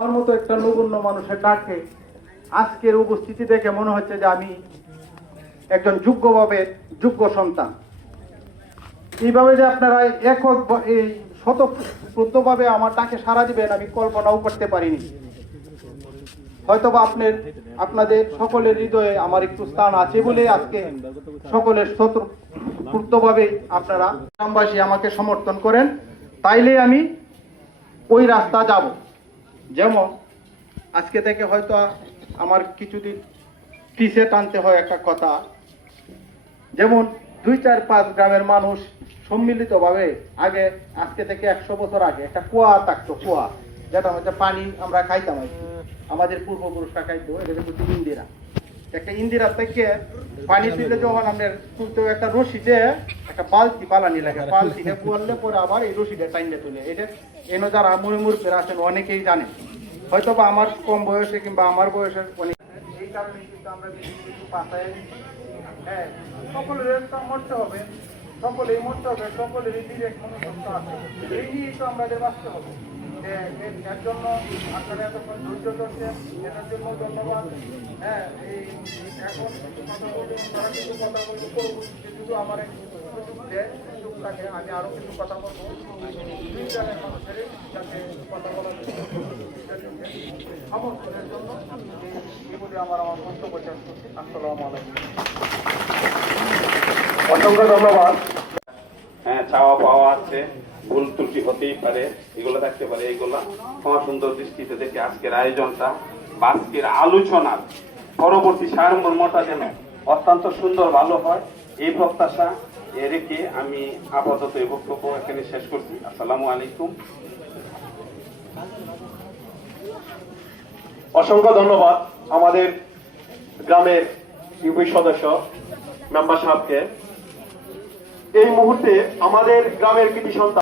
আমার মতো একটা নগণ্য মানুষের ডাকে আজকের উপস্থিতি দেখে মনে হচ্ছে যে আমি একজন যোগ্য সন্তান। এইভাবে যে আপনারা এই স্বতঃস্ফূর্তভাবে আমার ডাকে সাড়া দিবেন আমি কল্পনাও করতে পারিনি। হয়তোবা আপনাদের সকলের হৃদয়ে আমার একটু স্থান আছে বলে আজকে সকলের স্বতঃস্ফূর্তভাবে আপনারা গ্রামবাসী আমাকে সমর্থন করেন, তাইলে আমি ওই রাস্তা যাব। যেমন আজকে থেকে হয়তো আমার কিছুদিন পিছিয়ে টানতে হয় একটা কথা, যেমন 2-4-5 গ্রামের মানুষ সম্মিলিতভাবে আজকে থেকে 100 বছর আগে একটা কুয়া থাকতো, কুয়া যেটা হচ্ছে পানি আমরা খাইতাম, আমাদের পূর্বপুরুষরা খাইতো, এটা কিন্তু ইন্দিরা। একটা ইন্দিরা থেকে পানি তুলে যখন আমরা তুলতে একটা রশিতে একটা বালতি পালানি লাগে, বালতিতে পড়লে পরে আবার এই রশিটা টাইনে তুলে, এটা এনে যারা মুরব্বীরা আছেন অনেকেই জানেন, হয়তো বা আমার কম বয়সে কিংবা আমার বয়সের অনেক। এই কারণে কিন্তু আমরা কিছু পাশায় হ্যাঁ সকলের মরতে হবে, সকলেই মরতে হবে, সকলেরই বিবেক মনুষ্যত্ব আছে, এই নিয়েই তো আমাদের বাঁচতে হবে। এর জন্য আপনারা এতক্ষণ ধৈর্য ধরছেন, এটার জন্য ধন্যবাদ। হ্যাঁ, এই এখন কথা বলতে কিছু কথা বলতে পরবর্তীতে যদি আমার সুযোগ দেয়, সুযোগ থাকে, আমি আরো কিছু কথা বলবো। 2 জনের মানুষের যাতে কথা বলার সমর্থনের জন্য এগুলি আমার বক্তব্য শেষ করছি। আসসালামু আলাইকুম। অসংখ্য ধন্যবাদ। হ্যাঁ, চাওয়া পাওয়া আছে, ভুল ত্রুটি হতেই পারে, এগুলো থাকতে পারে, এগুলা ক্ষমা সুন্দর দৃষ্টিতে দেখে আজকের আয়োজনটা, আজকের আলোচনার পরবর্তী সারমর্মটা যেন অত্যন্ত সুন্দর ভালো হয়, এই প্রত্যাশা রেখে আমি আপাতত এই বক্তব্য এখানে শেষ করছি। আসসালামু আলাইকুম। অসংখ্য ধন্যবাদ আমাদের গ্রামের ইউপি সদস্য মেম্বার সাহেবকে। এই মুহূর্তে আমাদের গ্রামের কৃতি সন্তান